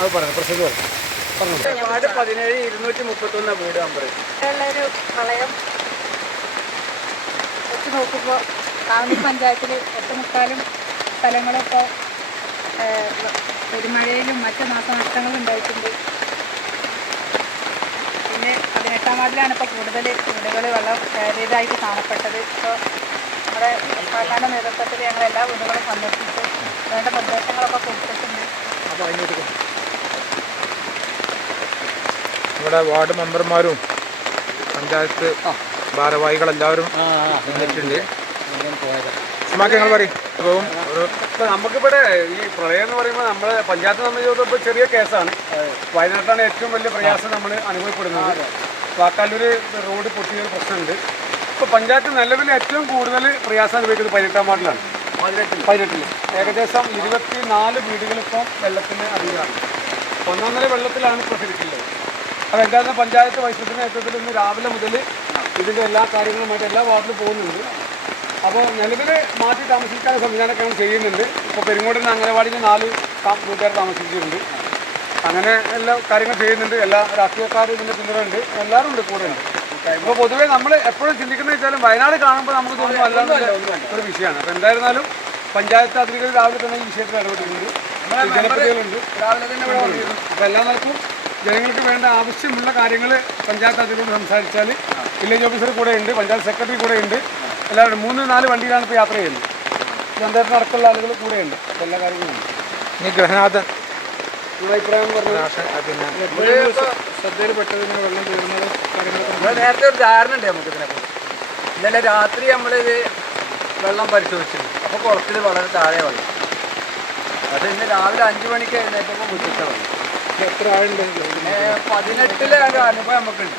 അത് പറയാം പ്രശ്നം പറയാം. വാർഡ് 17 231 വീട് നമ്പർ. ഉള്ളൊരു പ്രളയം വെച്ച് നോക്കുമ്പോൾ കാവണി പഞ്ചായത്തിൽ ഒട്ടുമുക്കാലും സ്ഥലങ്ങളിപ്പോൾ പെരുമഴയിലും മറ്റ് നാശനഷ്ടങ്ങളും ഉണ്ടായിട്ടുണ്ട്. പിന്നെ 18-ാം വാർഡിലാണ് ഇപ്പോൾ കൂടുതൽ വീടുകൾ വെള്ളം കയറിയതായിട്ട് കാണപ്പെട്ടത്. ഇപ്പോൾ നമ്മുടെ സർക്കാരിൻ്റെ നേതൃത്വത്തിൽ ഞങ്ങൾ എല്ലാ വീടുകളും സന്ദർശിച്ച് വേണ്ട നിർദ്ദേശങ്ങളൊക്കെ കൊടുത്തിട്ടുണ്ട്. അപ്പോൾ അതിനോട്ട് ഇവിടെ വാർഡ് മെമ്പർമാരും പഞ്ചായത്ത് ഭാരവാഹികളെല്ലാവരും വന്നിട്ടുണ്ട്. ഞങ്ങൾ പറയും ഇപ്പം നമുക്കിവിടെ ഈ പ്രളയം എന്ന് പറയുമ്പോൾ നമ്മളെ പഞ്ചായത്ത് സംബന്ധിച്ചിടത്തോളം ഇപ്പോൾ ചെറിയ കേസാണ്. വയനാട്ടിലാണ് ഏറ്റവും വലിയ പ്രയാസം നമ്മൾ അനുഭവപ്പെടുന്നത്. വാക്കാലൂർ റോഡ് പൊട്ടിയൊരു പ്രശ്നമുണ്ട്. ഇപ്പോൾ പഞ്ചായത്ത് നിലവിൽ ഏറ്റവും കൂടുതൽ പ്രയാസം അനുഭവിക്കുന്നത് 18-ാം വാർഡിലാണ്. 18-ൽ ഏകദേശം 24 വീടുകളിപ്പം വെള്ളത്തിന് അധികമാണ്. 1.5 നില വെള്ളത്തിലാണ് ഇപ്പോൾ ശരിക്കുള്ളത്. അപ്പോൾ എന്തായാലും പഞ്ചായത്ത് വൈസ് പ്രസിഡന്റ് നേതൃത്വത്തിൽ ഇന്ന് രാവിലെ മുതൽ ഇതിൻ്റെ എല്ലാ കാര്യങ്ങളുമായിട്ട് എല്ലാ വാർഡിലും പോകുന്നുണ്ട്. അപ്പോൾ നിലവിൽ മാറ്റി താമസിക്കാൻ സംവിധാനമൊക്കെ നമ്മൾ ചെയ്യുന്നുണ്ട്. ഇപ്പോൾ പെരുങ്ങോടിൽ നിന്ന് അംഗനവാടിയിൽ 4 വീട്ടുകാർ താമസിച്ചിട്ടുണ്ട്. അങ്ങനെ എല്ലാ കാര്യങ്ങൾ ചെയ്യുന്നുണ്ട്. എല്ലാ രാഷ്ട്രീയക്കാരും ഇതിൻ്റെ പിന്തുണയുണ്ട്. എല്ലാവരും ഉണ്ട്, കൂടെ ഉണ്ട്. ഇപ്പോൾ പൊതുവേ നമ്മൾ എപ്പോഴും ചിന്തിക്കുന്നത് വെച്ചാലും വയനാട് കാണുമ്പോൾ നമുക്ക് തോന്നുന്നു അല്ലാതെ ഒരു വിഷയമാണ്. അപ്പോൾ എന്തായിരുന്നാലും പഞ്ചായത്ത് അധികൃതർ രാവിലെ തന്നെ ഈ വിഷയത്തിൽ ഇടപെട്ടിട്ടുണ്ട്. ജനപ്രതിനിധികളുണ്ട്, രാവിലെ തന്നെ ഇവിടെ വന്നിരുന്നു. അപ്പോൾ എല്ലാ നിലക്കും ജനങ്ങൾക്ക് വേണ്ട ആവശ്യമുള്ള കാര്യങ്ങൾ പഞ്ചായത്ത് അധികൃതരോട് സംസാരിച്ചാൽ വില്ലേജ് ഓഫീസർ കൂടെ ഉണ്ട്, പഞ്ചായത്ത് സെക്രട്ടറി കൂടെ ഉണ്ട്. എല്ലാവരും 3-4 വണ്ടിയിലാണ് ഇപ്പോൾ യാത്ര ചെയ്യുന്നത്. പഞ്ചായത്ത് നടക്കുള്ള ആളുകൾ കൂടെയുണ്ട്. അപ്പോൾ എല്ലാ കാര്യങ്ങളും ഉണ്ട്. ഇനി ഗ്രഹനാഥൻ അഭിപ്രായം പറഞ്ഞു. ശ്രദ്ധയിൽപ്പെട്ടതിന് വെള്ളം കയറുന്നത് കാര്യങ്ങളൊക്കെ നേരത്തെ ഒരു ധാരണ ഉണ്ട് നമുക്ക് ഇതിനെക്കുറിച്ച്. ഇന്നലെ രാത്രി നമ്മളിത് വെള്ളം പരിശോധിച്ചിട്ടുണ്ട്. അപ്പോൾ കുളത്തിൽ വളരെ താഴെ വെള്ളം. അത് ഇന്ന് രാവിലെ 5 മണിക്ക് എഴുന്നേറ്റപ്പോൾ മുറ്റത്തെ വെള്ളം. എത്ര ആളുണ്ട്? 18-ലെ ഒരു അനുഭവം നമുക്കുണ്ട്.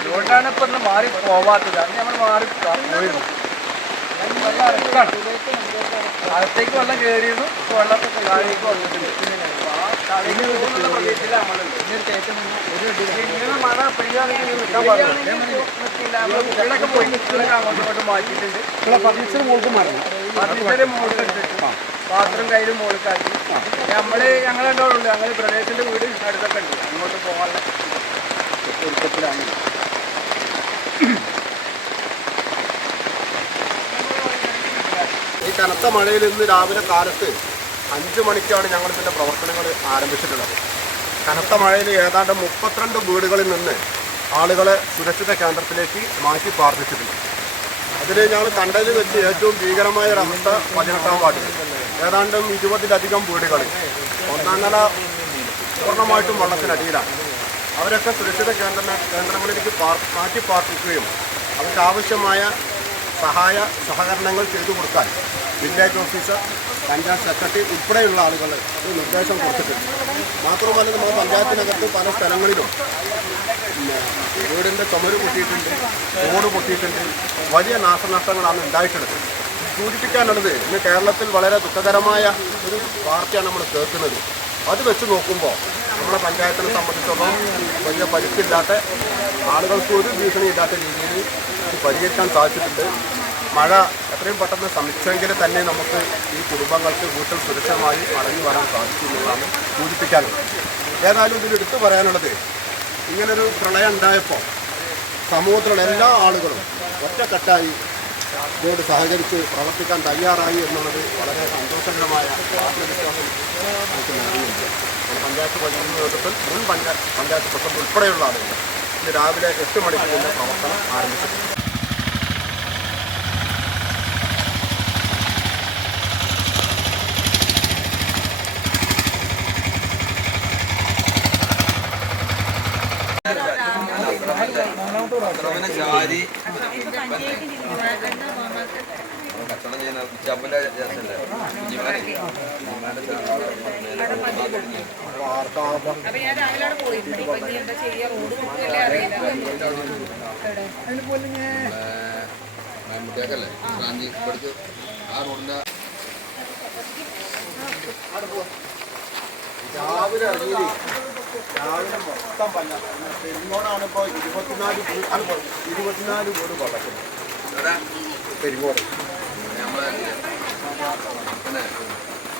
അതുകൊണ്ടാണ് ഇപ്പം ഒന്ന് മാറി പോവാത്തത്. അത് നമ്മൾ മാറി പോയിരുന്നു. വെള്ളം അടക്കാണ്. അകത്തേക്ക് വെള്ളം കയറിയിരുന്നു. വെള്ളം താഴേക്ക് വന്നിട്ടുണ്ട്. പ്രദേശത്തിലെ നമ്മളുണ്ട്. ഇങ്ങനെ മഴ പെയ്യാണെങ്കിൽ നിൽക്കാൻ പാടില്ല. കുട്ടികളൊക്കെ പോയി കുട്ടികളൊക്കെ അങ്ങോട്ടും ഇങ്ങോട്ടും മാറ്റിയിട്ടുണ്ട്. ഫർണിച്ചർ മുകളിൽ മാറണം. ഫർണിച്ചർ മുകളിൽ എടുത്തിട്ട് പാത്രം കയ്യിൽ മുകളിലാക്കി. ഞങ്ങളുണ്ടാവുള്ളൂ. ഞങ്ങൾ പ്രദേശത്തിൻ്റെ വീട് അടുത്തൊക്കെ ഉണ്ട്. അങ്ങോട്ട് പോകാനുള്ള ഒരുക്കത്തിലാണ്. ഈ കനത്ത മഴയിൽ ഇന്ന് രാവിലെ കാലത്ത് 5 മണിക്കാണ് ഞങ്ങൾ ഇതിൻ്റെ പ്രവർത്തനങ്ങൾ ആരംഭിച്ചിട്ടുള്ളത്. കനത്ത മഴയിൽ ഏതാണ്ട് 32 വീടുകളിൽ നിന്ന് ആളുകളെ സുരക്ഷിത കേന്ദ്രത്തിലേക്ക് മാറ്റി പാർപ്പിച്ചിട്ടുണ്ട്. അതിൽ ഞങ്ങൾ കണ്ടതിൽ വെച്ച് ഏറ്റവും ഭീകരമായ ഒരവസ്ഥ 18-ാം വാർഡിൽ ഏതാണ്ട് 20-ലധികം വീടുകളിൽ 1-ാം നില പൂർണ്ണമായിട്ടും വെള്ളത്തിനടിയിലാണ്. അവരൊക്കെ സുരക്ഷിത കേന്ദ്രങ്ങളിലേക്ക് മാറ്റി പാർപ്പിക്കുകയും അവർക്ക് ആവശ്യമായ സഹകരണങ്ങൾ ചെയ്തു കൊടുക്കാൻ വില്ലേജ് ഓഫീസർ, പഞ്ചായത്ത് സെക്രട്ടറി ഉൾപ്പെടെയുള്ള ആളുകൾ ഒരു നിർദ്ദേശം കൊടുത്തിട്ടുണ്ട്. മാത്രമല്ല നമ്മുടെ പഞ്ചായത്തിനകത്ത് പല സ്ഥലങ്ങളിലും വീടിൻ്റെ ചുമര് പൊട്ടിയിട്ടുണ്ട്, റോഡ് പൊട്ടിയിട്ടുണ്ട്. വലിയ നാശനഷ്ടങ്ങളാണ് ഉണ്ടായിട്ടുള്ളത്. സൂചിപ്പിക്കാനുള്ളത് ഇന്ന് കേരളത്തിൽ വളരെ ദുഃഖകരമായ ഒരു വാർത്തയാണ് നമ്മൾ കേൾക്കുന്നത്. അത് വെച്ച് നോക്കുമ്പോൾ നമ്മളെ പഞ്ചായത്തിനെ സംബന്ധിച്ചിടത്തോളം വലിയ പരിക്കില്ലാത്ത ആളുകൾക്ക് ഒരു ഭീഷണിയില്ലാത്ത രീതിയിൽ ഇത് പരിഹരിക്കാൻ സാധിച്ചിട്ടുണ്ട്. മഴ എത്രയും പെട്ടെന്ന് ശമിച്ചെങ്കിൽ തന്നെ നമുക്ക് ഈ കുടുംബങ്ങൾക്ക് വീട്ടിൽ സുരക്ഷിതമായി മടങ്ങി വരാൻ സാധിക്കുമെന്നാണ് സൂചിപ്പിക്കാനുള്ളത്. ഏതായാലും ഇതിൽ എടുത്തു പറയാനുള്ളത്, ഇങ്ങനൊരു പ്രളയം ഉണ്ടായപ്പോൾ സമൂഹത്തിലുള്ള എല്ലാ ആളുകളും ഒറ്റക്കെട്ടായി ഇതിനോട് സഹകരിച്ച് പ്രവർത്തിക്കാൻ തയ്യാറായി എന്നുള്ളത് വളരെ സന്തോഷകരമായ ആത്മവിശ്വാസം നമുക്ക് നൽകുന്നുണ്ട്. പഞ്ചായത്ത് പ്രസിഡന്റ് നേതൃത്വത്തിൽ മുൻ പഞ്ചായത്ത് പ്രസിഡന്റ് ഉൾപ്പെടെയുള്ള ആളുകൾ ഇന്ന് രാവിലെ 8 മണിക്ക് തന്നെ പ്രവർത്തനം ആരംഭിച്ചിട്ടുണ്ട്. ജാതി കച്ചവടം ചെയ്യുന്ന ചപ്പൻ്റെ മുട്ടിയാക്കല്ലേ ഗാന്ധി ഇവിടുത്തെ ആ റോഡിൻ്റെ രാവിലെ മൊത്തം പല്ല പെരിങ്ങോടാണ് ഇപ്പോൾ 24 വീട് കൊള്ളക്കുന്നത്. പെരിങ്ങോട്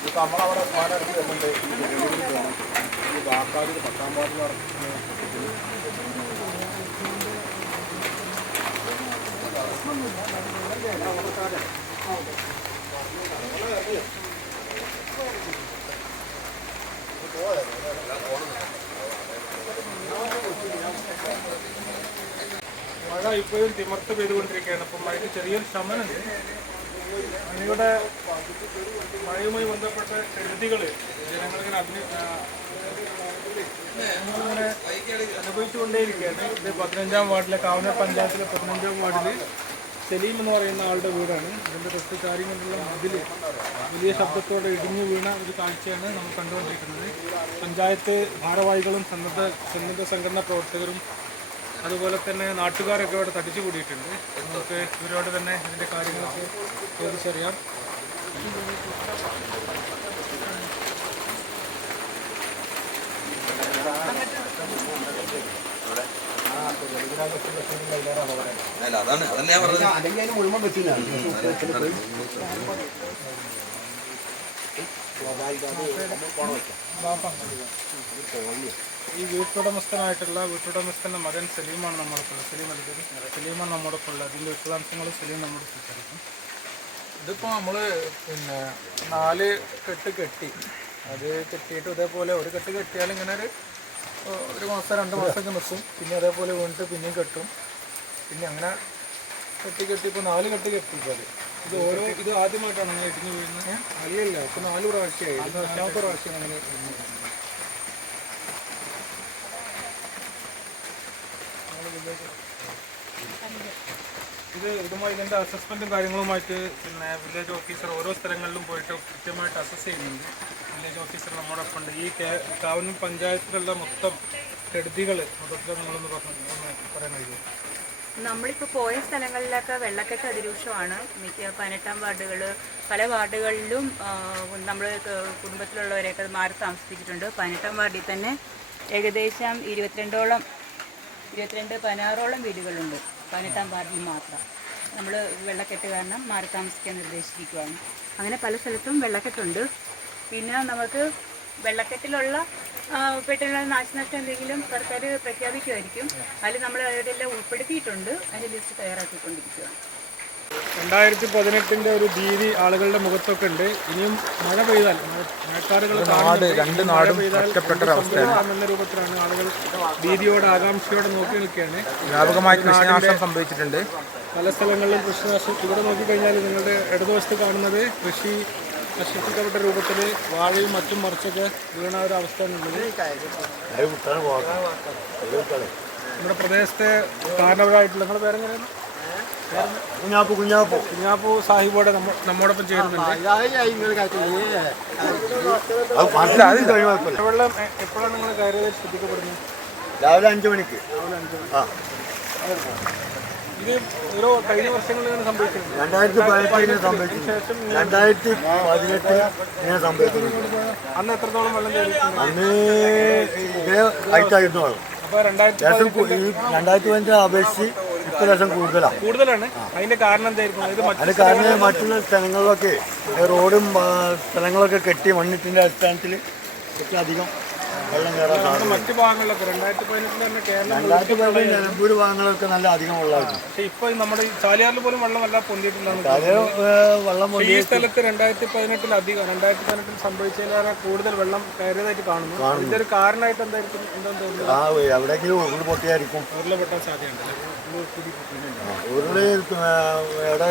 ഇപ്പം നമ്മളവിടെ സ്മാരകം വരുന്നുണ്ട്. ഈ വാക്കാതിൽ 10-ാം വാർഡിൽ നടക്കുന്ന മഴ ഇപ്പോഴും തിമർത്ത് പെയ്തുകൊണ്ടിരിക്കുകയാണ്. അപ്പം മഴയ്ക്ക് ചെറിയൊരു ശമനമുണ്ട്. ഇവിടെ മഴയുമായി ബന്ധപ്പെട്ട കെടുതികൾ ജനങ്ങളിങ്ങനെ ഇങ്ങനെ അനുഭവിച്ചുകൊണ്ടേയിരിക്കുകയാണ്. ഇത് 15-ാം വാർഡിലെ കാവനൂർ പഞ്ചായത്തിലെ 15-ാം വാർഡിൽ സലീം എന്ന് പറയുന്ന ആളുടെ വീടാണ്. ഇതിൻ്റെ തൊട്ട് കാര്യങ്ങളിലുള്ള മതിൽ വലിയ ശബ്ദത്തോടെ ഇടിഞ്ഞു വീണ ഒരു കാഴ്ചയാണ് നമ്മൾ കണ്ടുകൊണ്ടിരിക്കുന്നത്. പഞ്ചായത്ത് ഭാരവാഹികളും സന്നദ്ധ സംഘടനാ പ്രവർത്തകരും അതുപോലെ തന്നെ നാട്ടുകാരൊക്കെ ഇവിടെ തടിച്ചു കൂടിയിട്ടുണ്ട്. നമുക്ക് ഇവരോട് തന്നെ ഇതിൻ്റെ കാര്യങ്ങളൊക്കെ ചോദിച്ചറിയാം. അല്ല അതാണ് അതന്നെ ഞാൻ പറഞ്ഞത്. ഈ വീട്ടുടമസ്ഥൻ്റെ മകൻ സലീമാണ് നമ്മോടൊപ്പുള്ളത്. സലീമാണ് നമ്മോടൊപ്പുള്ളത്. അതിൻ്റെ വിശദാംശങ്ങൾ സലീം നമ്മോട് സംസാരിക്കും. ഇതിപ്പോൾ നമ്മൾ പിന്നെ 4 കെട്ട് കെട്ടി, അത് കെട്ടിയിട്ട് ഇതേപോലെ ഒരു കെട്ട് കെട്ടിയാൽ ഇങ്ങനെ ഒരു മാസം 2 മാസമൊക്കെ നിൽക്കും. പിന്നെ അതേപോലെ വീണിട്ട് പിന്നെയും കെട്ടും. പിന്നെ അങ്ങനെ കെട്ടി ഇപ്പോൾ 4 കെട്ട് കെട്ടിപ്പോൾ ഇത് ആദ്യമായിട്ടാണ് അങ്ങനെ ഇടിഞ്ഞു വീഴുന്നത്. അല്ലല്ല, ഇപ്പോൾ 4 പ്രാവശ്യമായി. ഇത് 4ാമത്തെ പ്രാവശ്യം അങ്ങനെ ഇതുമായി ഇതിൻ്റെ അസസ്മെൻറ്റും കാര്യങ്ങളുമായിട്ട് പിന്നെ വില്ലേജ് ഓഫീസർ ഓരോ സ്ഥലങ്ങളിലും പോയിട്ട് കൃത്യമായിട്ട് അസസ് ചെയ്യുന്നുണ്ട്. വില്ലേജ് ഓഫീസർ നമ്മോടൊപ്പം ഉണ്ട്. ഈ കാവനൂർ പഞ്ചായത്തിലുള്ള മൊത്തം കെടുതികൾ മൊത്തത്തിൽ നിങ്ങളൊന്ന് പറയാൻ കഴിയും. നമ്മളിപ്പോൾ പോയ സ്ഥലങ്ങളിലൊക്കെ വെള്ളക്കെട്ട് അതിരൂക്ഷമാണ്. 18-ാം വാർഡുകൾ പല വാർഡുകളിലും നമ്മൾ കുടുംബത്തിലുള്ളവരെയൊക്കെ മാറി താമസിപ്പിച്ചിട്ടുണ്ട്. 18-ാം വാർഡിൽ തന്നെ ഏകദേശം 16ഓളം വീടുകളുണ്ട്. 18-ാം വാർഡിൽ മാത്രം നമ്മൾ വെള്ളക്കെട്ട് കാരണം മാറി താമസിക്കാൻ നിർദ്ദേശിച്ചിരിക്കുകയാണ്. അങ്ങനെ പല സ്ഥലത്തും വെള്ളക്കെട്ടുണ്ട്. പിന്നെ നമുക്ക് വെള്ളക്കെട്ടിലുള്ള പെട്ടെന്നുള്ള നാശനഷ്ടം എന്തെങ്കിലും സർക്കാർ പ്രഖ്യാപിക്കുമായിരിക്കും. അതിൽ നമ്മൾ അതെല്ലാം ഉൾപ്പെടുത്തിയിട്ടുണ്ട്. അതിൻ്റെ ലിസ്റ്റ് തയ്യാറാക്കിക്കൊണ്ടിരിക്കുകയാണ്. 2018 ഒരു ഭീതി ആളുകളുടെ മുഖത്തൊക്കെ ഉണ്ട്. ഇനിയും മഴ പെയ്താൽ മഴക്കാറുകൾ എന്ന രൂപത്തിലാണ് ആളുകൾ ഭീതിയോടെ ആകാംക്ഷയോടെ നോക്കി നിൽക്കുകയാണ്. വ്യാപകമായി കൃഷിനാശം സംഭവിച്ചിട്ടുണ്ട്. പല സ്ഥലങ്ങളിലും കൃഷിനാശം. ഇവിടെ നോക്കിക്കഴിഞ്ഞാൽ നിങ്ങളുടെ ഇടതുവശത്ത് കാണുന്നത് കൃഷി നശിപ്പിക്കപ്പെട്ട രൂപത്തിൽ വാഴയും മറ്റും മറിച്ചൊക്കെ വീണ ഒരു അവസ്ഥയാണുള്ളത്. നമ്മുടെ പ്രദേശത്തെ കാരണവരായിട്ടുള്ള നിങ്ങളുടെ പേരെങ്ങനെയാണ്? കുഞ്ഞാപ്പു സാഹിബോടെ നമ്മോടൊപ്പം ചേരുന്നുണ്ട്. വെള്ളം എപ്പോഴാണ് നിങ്ങൾ കയറിയത് ശ്രദ്ധിക്കപ്പെടുന്നത്? രാവിലെ 5 മണിക്ക്. ഇത് ഓരോ കഴിഞ്ഞ വർഷങ്ങളിൽ ഇങ്ങനെ സംഭവിച്ചിട്ടുണ്ട്. 2018 സംഭവിച്ചു. 2018 ഇങ്ങനെ സംഭവിച്ചിട്ടുണ്ട്. അന്ന് എത്രത്തോളം വെള്ളം കയറിയിട്ടുണ്ട്? അന്ന് ഇതേ ആയിട്ടായിരുന്നു വെള്ളം. അപ്പോൾ 2015 അപേക്ഷിച്ച് ഇപ്പോൾ ലക്ഷം കൂടുതലാണ്. അതിന്റെ കാരണം എന്തായിരിക്കും? അതിന് കാരണം മറ്റുള്ള സ്ഥലങ്ങളിലൊക്കെ റോഡും സ്ഥലങ്ങളൊക്കെ കെട്ടി മണ്ണിട്ടിന്റെ അടിസ്ഥാനത്തിൽ ഒക്കെ അധികം വെള്ളം കയറാൻ സാധ്യത. മറ്റു ഭാഗങ്ങളിലൊക്കെ 2018 തന്നെ കേരളം 2018 നിലമ്പൂർ ഭാഗങ്ങളൊക്കെ നല്ല അധികം വെള്ളമായിരുന്നു. പക്ഷേ ഇപ്പോൾ നമ്മുടെ ചാലിയാറിൽ പോലും വെള്ളം വല്ലാതെ പൊന്തിയിട്ടുണ്ടാകും. വെള്ളം ഈ സ്ഥലത്ത് 2018 അധികം 2018 സംഭവിച്ചതിലേറെ കൂടുതൽ വെള്ളം കയറിയതായിട്ട് കാണുന്നു. ഇതിന്റെ ഒരു കാരണമായിട്ട് എന്തായിരിക്കും? എന്താ തോന്നുന്നു? എവിടെയെങ്കിലും ഉരുൾ പൊട്ടിയായിരിക്കും. ഉരുള പൊട്ടാൻ സാധ്യതയുണ്ട്. ഉരുള്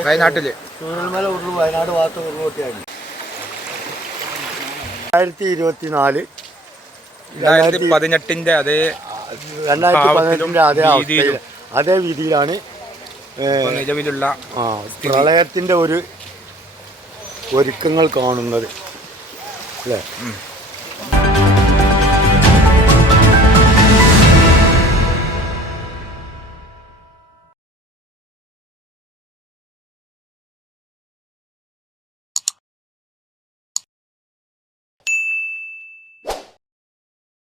വയനാട്ടില് ചൂരൽമല ഉരുൾ വയനാട് ഭാഗത്ത് ഉരുൾ പൊട്ടിയായിരുന്നു. 2018 2018 അതേ 2018 അതേ അവസ്ഥയിൽ അതേ രീതിയിലാണ് നിലവിലുള്ള പ്രളയത്തിൻ്റെ ഒരു ഒരുക്കങ്ങൾ കാണുന്നത് അല്ലേ?